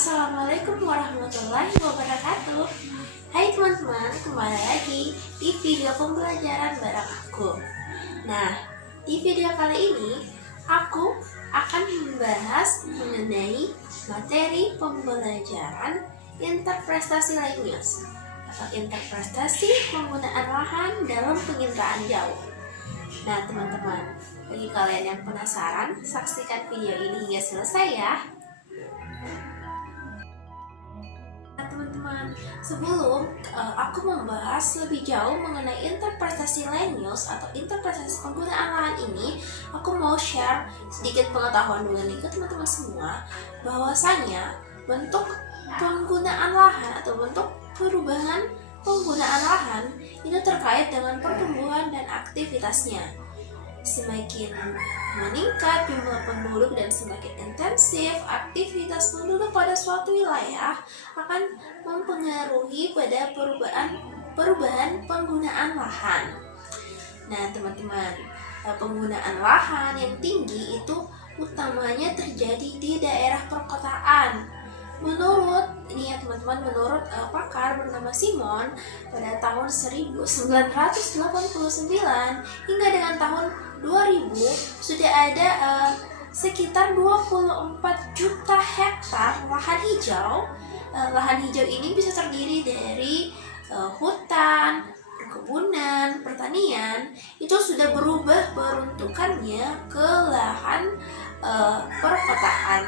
Assalamualaikum warahmatullahi wabarakatuh. Hai teman-teman, kembali lagi di video pembelajaran bareng aku. Nah, di video kali ini aku akan membahas mengenai materi pembelajaran interpretasi land use atau interpretasi penggunaan lahan dalam penginderaan jauh. Nah teman-teman, bagi kalian yang penasaran, saksikan video ini hingga selesai ya. Teman-teman, sebelum aku membahas lebih jauh mengenai interpretasi land use atau interpretasi penggunaan lahan ini, aku mau share sedikit pengetahuan dulu nih ke teman-teman semua, bahwasanya bentuk penggunaan lahan atau bentuk perubahan penggunaan lahan itu terkait dengan pertumbuhan dan aktivitasnya. Semakin meningkat jumlah penduduk dan semakin intensif aktivitas penduduk pada suatu wilayah akan mempengaruhi pada perubahan penggunaan lahan. Nah teman-teman, penggunaan lahan yang tinggi itu utamanya terjadi di daerah perkotaan. Menurut pakar bernama Simon, pada tahun 1989 hingga dengan tahun 2000 sudah ada sekitar 24 juta hektar lahan hijau. Lahan hijau ini bisa terdiri dari hutan, perkebunan, pertanian. Itu sudah berubah peruntukannya ke lahan perkotaan.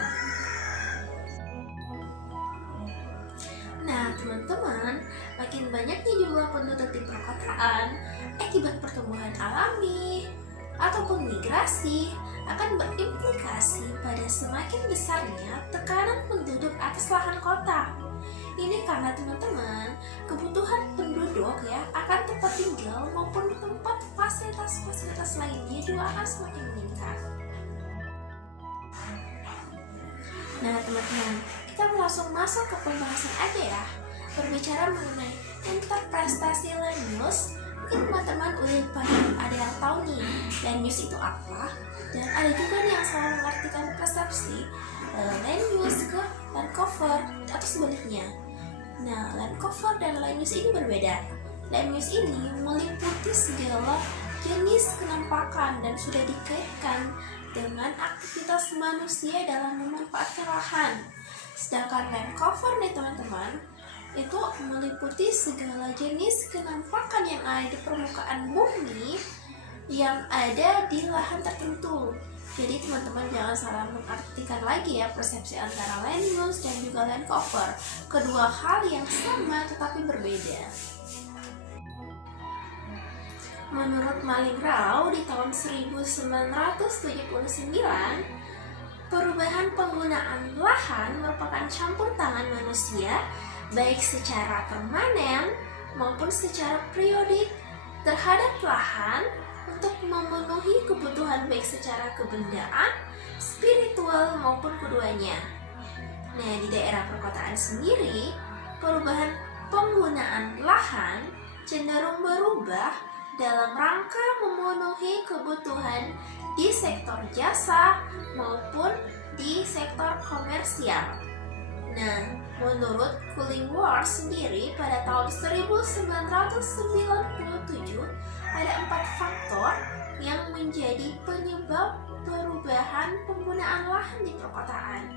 Nah teman-teman, makin banyaknya jumlah penduduk di perkotaan akibat pertumbuhan alami ataupun migrasi akan berimplikasi pada semakin besarnya tekanan penduduk atas lahan kota. Ini karena teman-teman, kebutuhan penduduk ya akan tempat tinggal maupun tempat fasilitas-fasilitas lainnya juga akan semakin meningkat. Nah teman-teman, kita langsung masuk ke pembahasan aja ya. Berbicara mengenai interpretasi land use, mungkin teman-teman udah pada ada yang tahu nih land use itu apa, dan ada juga nih yang salah mengartikan persepsi land use ke land cover atau sebaliknya. Nah, land cover dan land use ini berbeda. Land use ini meliputi segala jenis kenampakan dan sudah dikaitkan dengan aktivitas manusia dalam memanfaatkan lahan. Sedangkan land cover nih teman-teman, itu meliputi segala jenis kenampakan yang ada di permukaan bumi yang ada di lahan tertentu. Jadi teman-teman jangan salah mengartikan lagi ya persepsi antara land use dan juga land cover. Kedua hal yang sama tetapi berbeda. Menurut Malin Rao di tahun 1979, perubahan penggunaan lahan merupakan campur tangan manusia baik secara permanen maupun secara periodik terhadap lahan untuk memenuhi kebutuhan baik secara kebendaan, spiritual maupun keduanya. Nah, di daerah perkotaan sendiri, perubahan penggunaan lahan cenderung berubah dalam rangka memenuhi kebutuhan di sektor jasa maupun di sektor komersial. Nah, menurut Cullingworth sendiri pada tahun 1997 ada 4 faktor yang menjadi penyebab perubahan penggunaan lahan di perkotaan.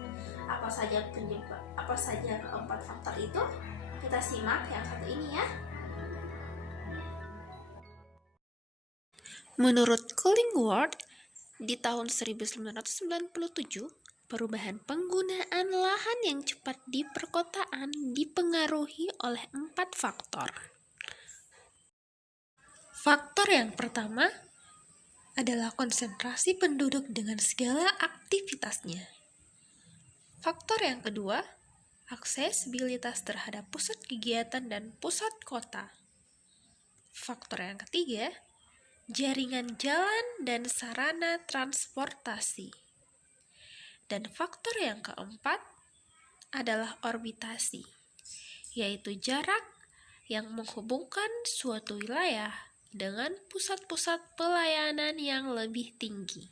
Apa saja keempat faktor itu? Kita simak yang satu ini ya. Menurut Cullingworth, di tahun 1997, perubahan penggunaan lahan yang cepat di perkotaan dipengaruhi oleh 4 faktor. Faktor yang pertama adalah konsentrasi penduduk dengan segala aktivitasnya. Faktor yang kedua, aksesibilitas terhadap pusat kegiatan dan pusat kota. Faktor yang ketiga, jaringan jalan dan sarana transportasi. Dan faktor yang keempat adalah orbitasi, yaitu jarak yang menghubungkan suatu wilayah dengan pusat-pusat pelayanan yang lebih tinggi.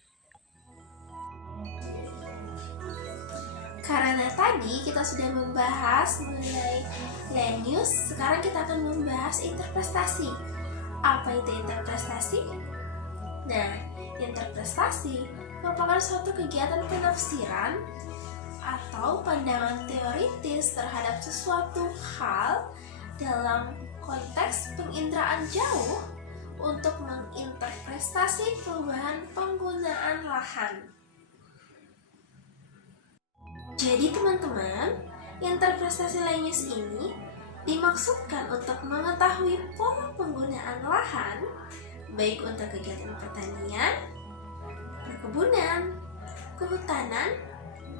Karena tadi kita sudah membahas mengenai land use, sekarang kita akan membahas interpretasi. Apa itu interpretasi? Nah, interpretasi merupakan suatu kegiatan penafsiran atau pandangan teoritis terhadap sesuatu hal dalam konteks penginderaan jauh untuk menginterpretasi perubahan penggunaan lahan. Jadi teman-teman, interpretasi land use ini dimaksudkan untuk mengetahui pola penggunaan lahan baik untuk kegiatan pertanian, perkebunan, kehutanan,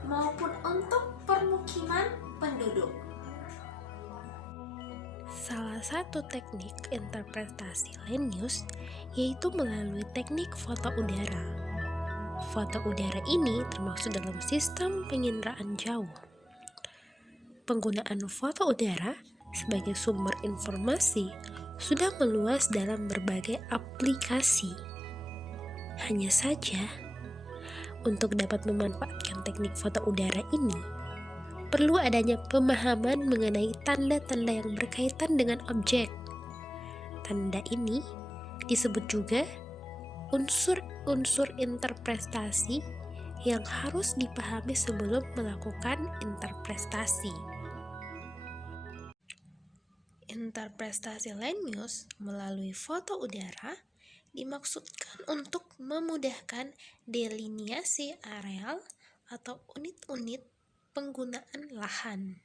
maupun untuk permukiman penduduk. Salah satu teknik interpretasi land use yaitu melalui teknik foto udara. Foto udara ini termasuk dalam sistem penginderaan jauh. Penggunaan foto udara sebagai sumber informasi sudah meluas dalam berbagai aplikasi. Hanya saja, untuk dapat memanfaatkan teknik foto udara ini, perlu adanya pemahaman mengenai tanda-tanda yang berkaitan dengan objek. Tanda ini disebut juga unsur-unsur interpretasi yang harus dipahami sebelum melakukan interpretasi. Interpretasi land use melalui foto udara dimaksudkan untuk memudahkan deliniasi areal atau unit-unit penggunaan lahan.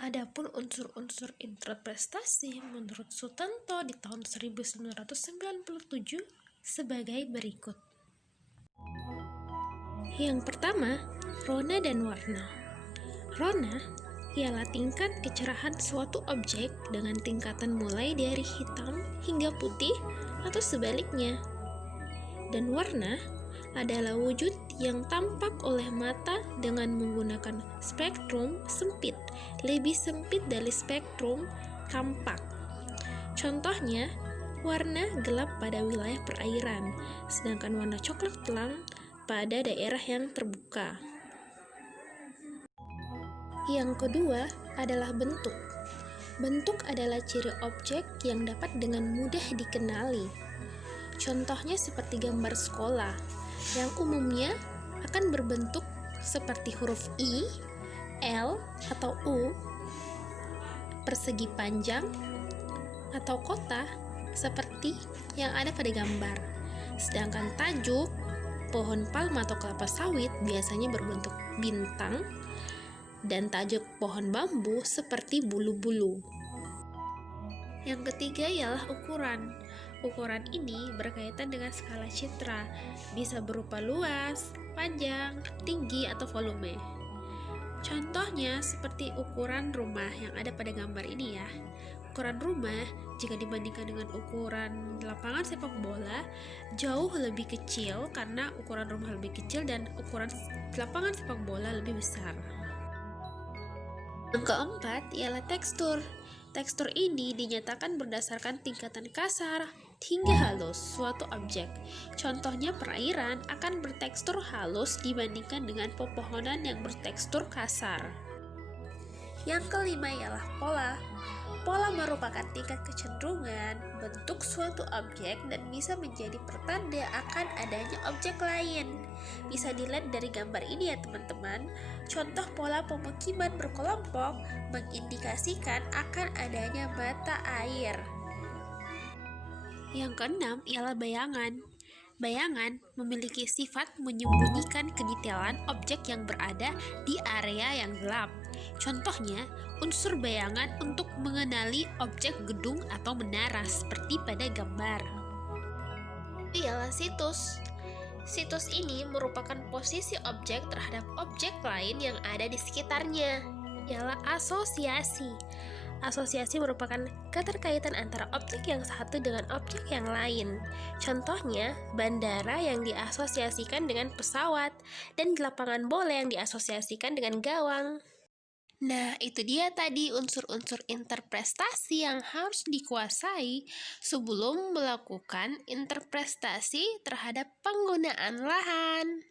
Adapun unsur-unsur interpretasi menurut Sutanto di tahun 1997 sebagai berikut. Yang pertama, rona dan warna. Rona ialah tingkat kecerahan suatu objek dengan tingkatan mulai dari hitam hingga putih atau sebaliknya. Dan warna adalah wujud yang tampak oleh mata dengan menggunakan spektrum sempit, lebih sempit dari spektrum tampak. Contohnya, warna gelap pada wilayah perairan, sedangkan warna coklat terang pada daerah yang terbuka. Yang kedua adalah bentuk. Bentuk adalah ciri objek yang dapat dengan mudah dikenali. Contohnya seperti gambar sekolah, yang umumnya akan berbentuk seperti huruf I, L, atau U, persegi panjang, atau kotak seperti yang ada pada gambar. Sedangkan tajuk, pohon palma atau kelapa sawit biasanya berbentuk bintang, dan tajuk pohon bambu seperti bulu-bulu. Yang ketiga ialah ukuran. Ukuran ini berkaitan dengan skala citra, bisa berupa luas, panjang, tinggi, atau volume. Contohnya seperti ukuran rumah yang ada pada gambar ini ya. Ukuran rumah jika dibandingkan dengan ukuran lapangan sepak bola jauh lebih kecil karena ukuran rumah lebih kecil dan ukuran lapangan sepak bola lebih besar. Yang keempat ialah tekstur. Tekstur ini dinyatakan berdasarkan tingkatan kasar hingga halus suatu objek. Contohnya perairan akan bertekstur halus dibandingkan dengan pepohonan yang bertekstur kasar. Yang kelima ialah pola. Pola merupakan tingkat kecenderungan bentuk suatu objek dan bisa menjadi pertanda akan adanya objek lain. Bisa dilihat dari gambar ini ya teman-teman. Contoh pola pemukiman berkelompok mengindikasikan akan adanya mata air. Yang keenam ialah bayangan. Bayangan memiliki sifat menyembunyikan kedetailan objek yang berada di area yang gelap. Contohnya, unsur bayangan untuk mengenali objek gedung atau menara seperti pada gambar. Ialah situs. Situs ini merupakan posisi objek terhadap objek lain yang ada di sekitarnya. Ialah asosiasi. Asosiasi merupakan keterkaitan antara objek yang satu dengan objek yang lain. Contohnya, bandara yang diasosiasikan dengan pesawat dan lapangan bola yang diasosiasikan dengan gawang. Nah, itu dia tadi unsur-unsur interpretasi yang harus dikuasai sebelum melakukan interpretasi terhadap penggunaan lahan.